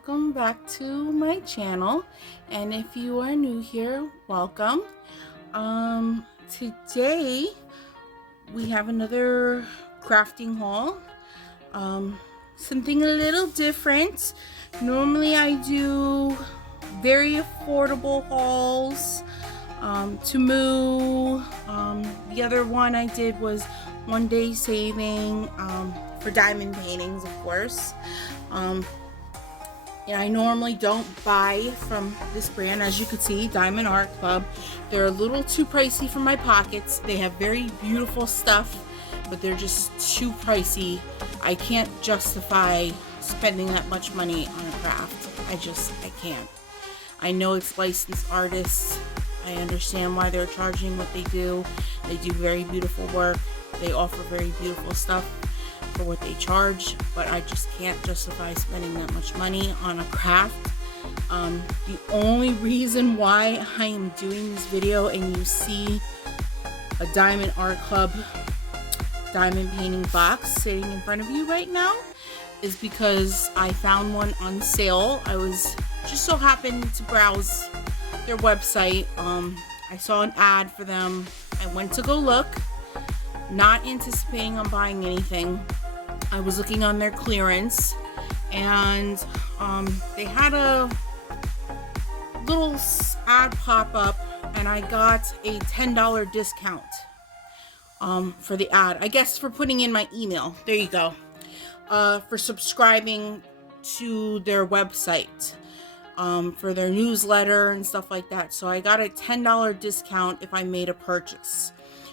welcome back to my channel, and if you are new here, welcome. Today we have another crafting haul, something a little different. Normally I do very affordable hauls, Temu. The other one I did was one day saving, for diamond paintings, of course. And I normally don't buy from this brand. As you can see, Diamond Art Club. They're a little too pricey for my pockets. They have very beautiful stuff, but they're just too pricey. I can't justify spending that much money on a craft. I can't. I know it's licensed artists. I understand why they're charging what they do. They do very beautiful work. They offer very beautiful stuff for what they charge, but I just can't justify spending that much money on a craft. The only reason why I am doing this video and you see a Diamond Art Club diamond painting box sitting in front of you right now is because I found one on sale. I was just so happened to browse their website. I saw an ad for them. I went to go look, not anticipating on buying anything. I was looking on their clearance, and they had a little ad pop up, and I got a $10 discount for the ad. I guess for putting in my email. There you go. For subscribing to their website, for their newsletter and stuff like that. So I got a $10 discount if I made a purchase.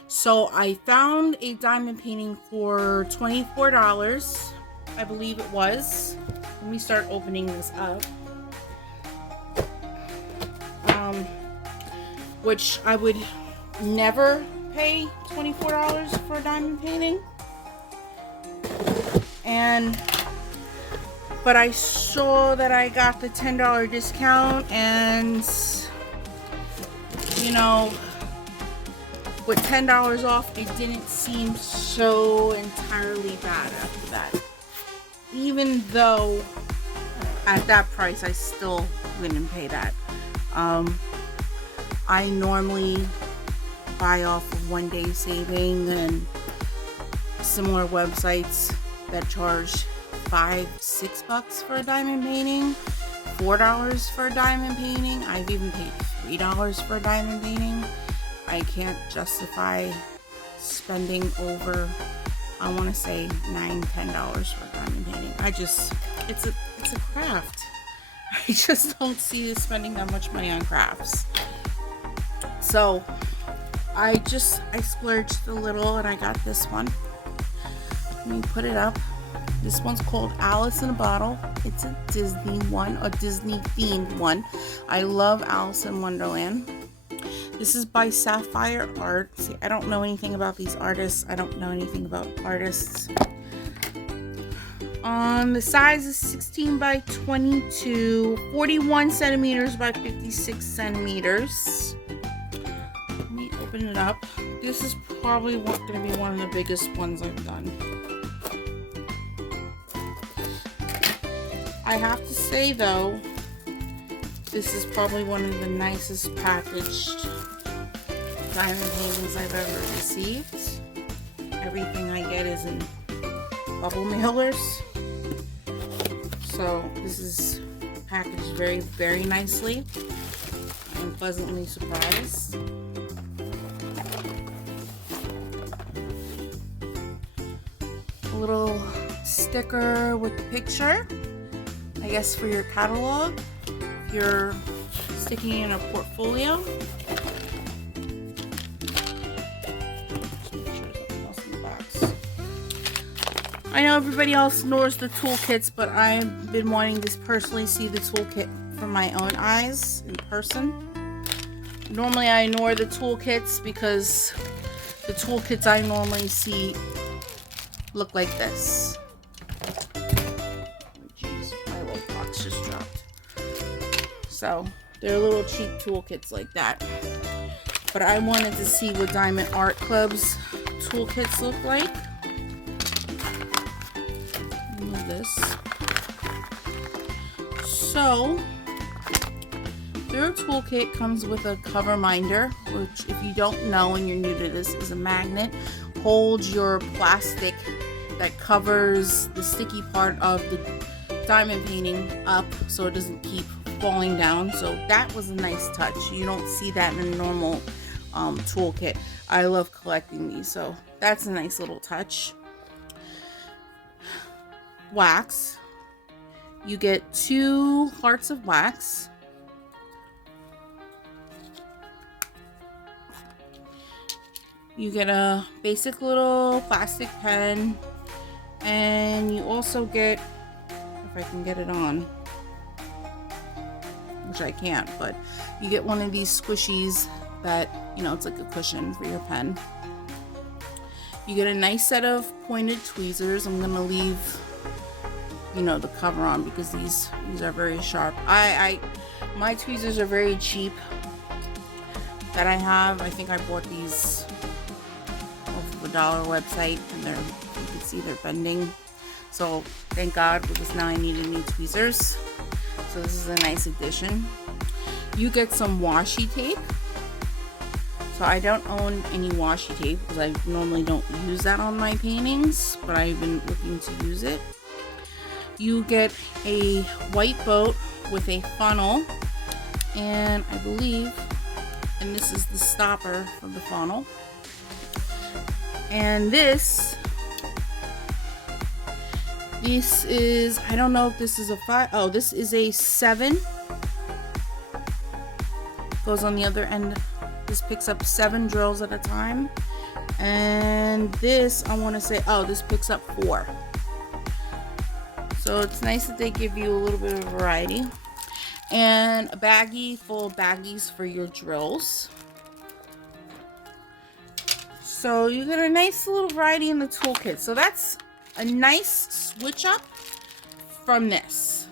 So I found a diamond painting for $24, I believe it was. Let me start opening this up. Which I would never pay $24 for a diamond painting. But I saw that I got the $10 discount, and you know, with $10 off, it didn't seem so entirely bad after that. Even though at that price, I still wouldn't pay that. I normally buy off of One Day Saving and similar websites that charge $5-6 for a diamond painting, $4 for a diamond painting. I've even paid $3 for a diamond painting. I can't justify spending over, I want to say $9-10 for a diamond painting. It's a craft. I just don't see spending that much money on crafts. So I splurged a little and I got this one. Let me put it up. This one's called Alice in a Bottle. It's a Disney one, a Disney themed one. I love Alice in Wonderland. This is by Sapphire Art. See, I don't know anything about these artists. I don't know anything about artists. The size is 16 by 22, 41 centimeters by 56 centimeters. Let me open it up. This is probably going to be one of the biggest ones I've done. I have to say though, this is probably one of the nicest packaged diamond paintings I've ever received. Everything I get is in bubble mailers. So this is packaged very, very nicely. I'm pleasantly surprised. A little sticker with the picture, I guess for your catalog. If you're sticking in a portfolio. I know everybody else knows the toolkits, but I've been wanting to personally see the toolkit from my own eyes in person. Normally I ignore the toolkits because the toolkits I normally see look like this. Jeez, my little box just dropped. So they're little cheap toolkits like that. But I wanted to see what Diamond Art Club's toolkits look like. This. So their toolkit comes with a cover minder, which, if you don't know and you're new to this, is a magnet. Holds your plastic that covers the sticky part of the diamond painting up so it doesn't keep falling down. So that was a nice touch. You don't see that in a normal toolkit. I love collecting these, so that's a nice little touch. Wax. You get 2 hearts of wax. You get a basic little plastic pen, and you also get, if I can get it on, which I can't, but you get one of these squishies that, you know, it's like a cushion for your pen. You get a nice set of pointed tweezers. I'm gonna leave, you know, the cover on because these are very sharp. My tweezers are very cheap that I have. I think I bought these off of a dollar website, and you can see they're bending. So thank God, because now I needed new tweezers. So this is a nice addition. You get some washi tape. So I don't own any washi tape because I normally don't use that on my paintings, but I've been looking to use it. You get a white boat with a funnel, and I believe, and this is the stopper of the funnel. And this is, I don't know if this is a 5, oh, this is a 7. Goes on the other end. This picks up 7 drills at a time. And this, I want to say, oh, this picks up 4. So it's nice that they give you a little bit of variety. And a baggie full of baggies for your drills. So you get a nice little variety in the toolkit. So that's a nice switch up from this.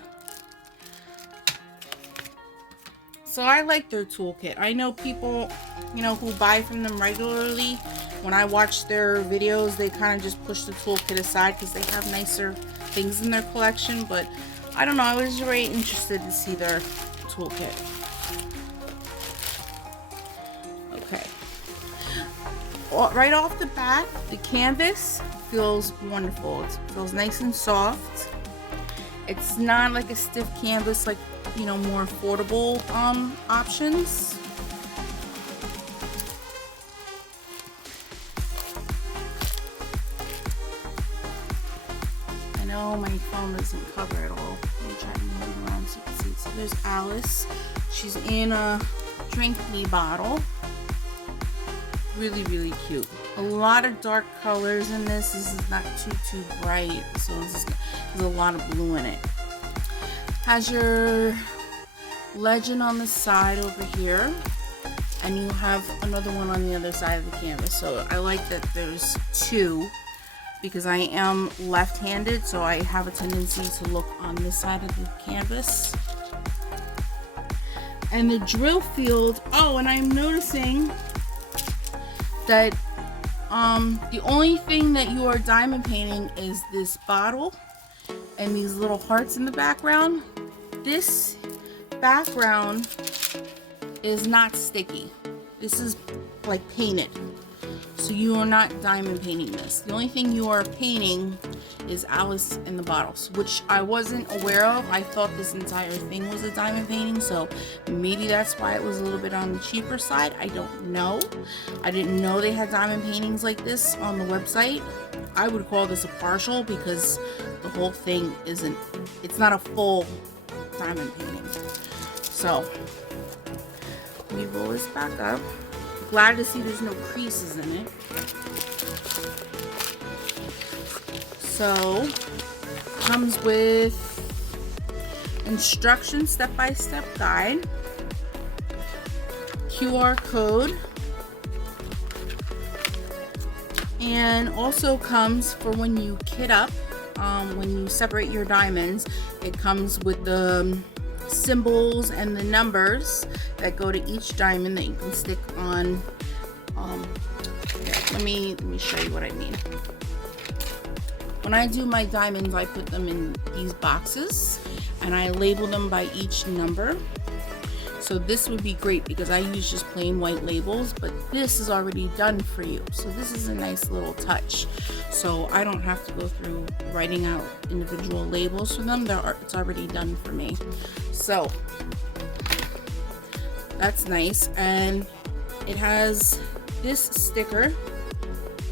So I like their toolkit. I know people, you know, who buy from them regularly. When I watch their videos, they kind of just push the toolkit aside because they have nicer things in their collection. But I don't know, I was very interested to see their toolkit. Okay. Right off the bat, the canvas feels wonderful. It feels nice and soft. It's not like a stiff canvas like, you know, more affordable options. I know my phone doesn't cover it all. Let me try to move it around so you can see. So there's Alice. She's in a drink me bottle. Really, really cute. A lot of dark colors in this. This is not too bright, so there's a lot of blue in it. Has your legend on the side over here, and you have another one on the other side of the canvas. So I like that there's 2 because I am left-handed, so I have a tendency to look on this side of the canvas. And the drill field, oh, and I'm noticing that the only thing that you are diamond painting is this bottle and these little hearts in the background. This background is not sticky. This is like painted. So you are not diamond painting this. The only thing you are painting is Alice in the bottles, which I wasn't aware of. I thought this entire thing was a diamond painting, so maybe that's why it was a little bit on the cheaper side. I don't know. I didn't know they had diamond paintings like this on the website. I would call this a partial because the whole thing isn't, it's not a full diamond painting. So let me roll this back up. Glad to see there's no creases in it. So comes with instructions, step-by-step guide, QR code, and also comes for when you kit up, when you separate your diamonds. It comes with the symbols and the numbers that go to each diamond that you can stick on. Let me show you what I mean. When I do my diamonds, I put them in these boxes, and I label them by each number. So this would be great because I use just plain white labels, but this is already done for you. So this is a nice little touch. So I don't have to go through writing out individual labels for them. It's already done for me. So that's nice. And it has this sticker,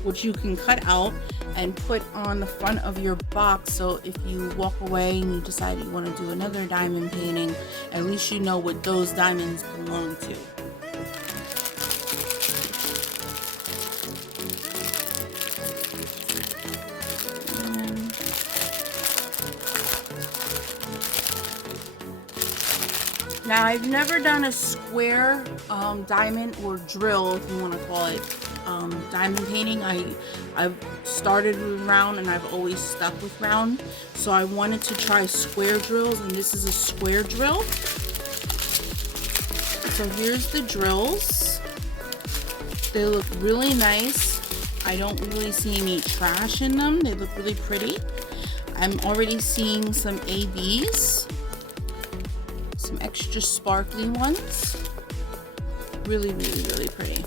which you can cut out and put on the front of your box, so if you walk away and you decide you want to do another diamond painting, at least you know what those diamonds belong to. Now I've never done a square diamond or drill, if you want to call it, diamond painting. I've started with round and I've always stuck with round, so I wanted to try square drills, and this is a square drill. So here's the drills. They look really nice. I don't really see any trash in them. They look really pretty. I'm already seeing some ABs, some extra sparkly ones. Really, really, really pretty.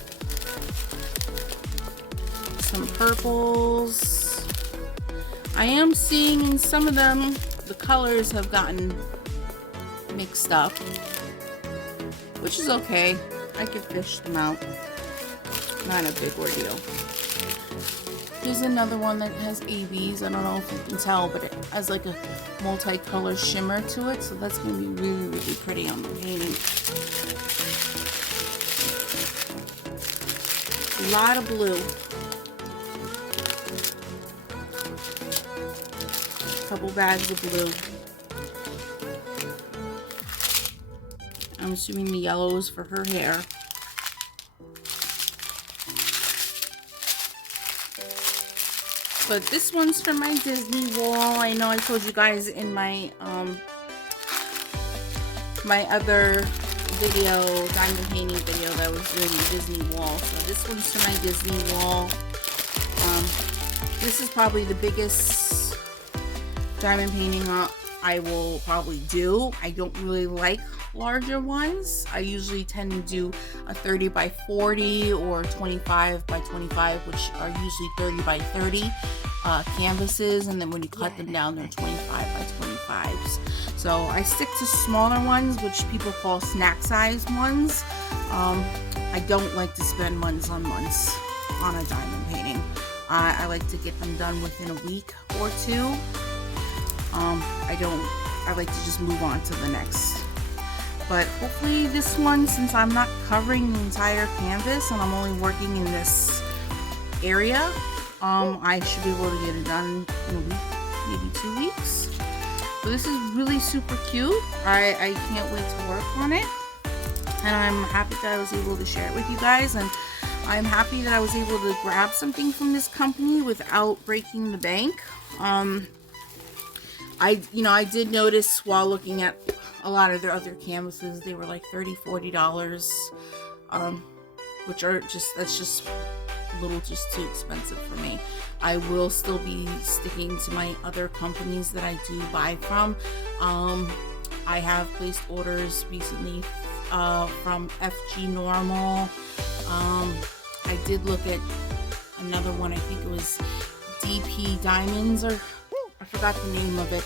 Some purples. I am seeing in some of them the colors have gotten mixed up, which is okay. I could fish them out. Not a big ordeal. Here's another one that has ABs. I don't know if you can tell, but it has like a multicolor shimmer to it, so that's going to be really, really pretty on the painting. A lot of blue. Couple bags of blue. I'm assuming the yellow is for her hair. But this one's for my Disney wall. I know I told you guys in my my other video, diamond painting video, that I was doing the Disney wall. So this one's for my Disney wall. This is probably the biggest diamond painting I will probably do. I don't really like larger ones. I usually tend to do a 30 by 40 or 25 by 25, which are usually 30 by 30 canvases, and then when you cut them down, they're 25 by 25s. So I stick to smaller ones, which people call snack size ones. I don't like to spend months on months on a diamond painting. I like to get them done within a week or two. I like to just move on to the next. But hopefully this one, since I'm not covering the entire canvas and I'm only working in this area, I should be able to get it done in a week, maybe 2 weeks. So this is really super cute. I can't wait to work on it. And I'm happy that I was able to share it with you guys. And I'm happy that I was able to grab something from this company without breaking the bank. I did notice while looking at a lot of their other canvases, they were like $30–40, which are that's just a little just too expensive for me. I will still be sticking to my other companies that I do buy from. I have placed orders recently from FG Normal. I did look at another one. I think it was DP Diamonds, or I forgot the name of it.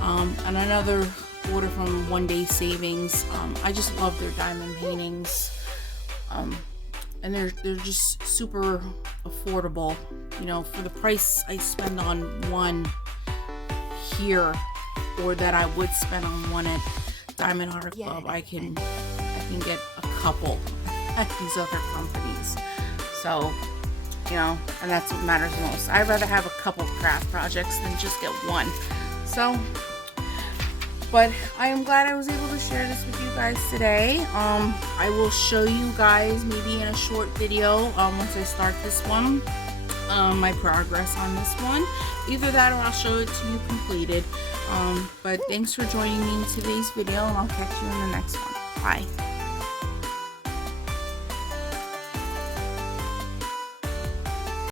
And another order from One Day Savings. I just love their diamond paintings. And they're just super affordable. You know, for the price I spend on one here, or that I would spend on one at Diamond Art Club, I can get a couple at these other companies. So, you know, and that's what matters most. I'd rather have a couple craft projects than just get one. So, but I am glad I was able to share this with you guys today. I will show you guys maybe in a short video, once I start this one, my progress on this one. Either that or I'll show it to you completed. But thanks for joining me in today's video, and I'll catch you in the next one. Bye.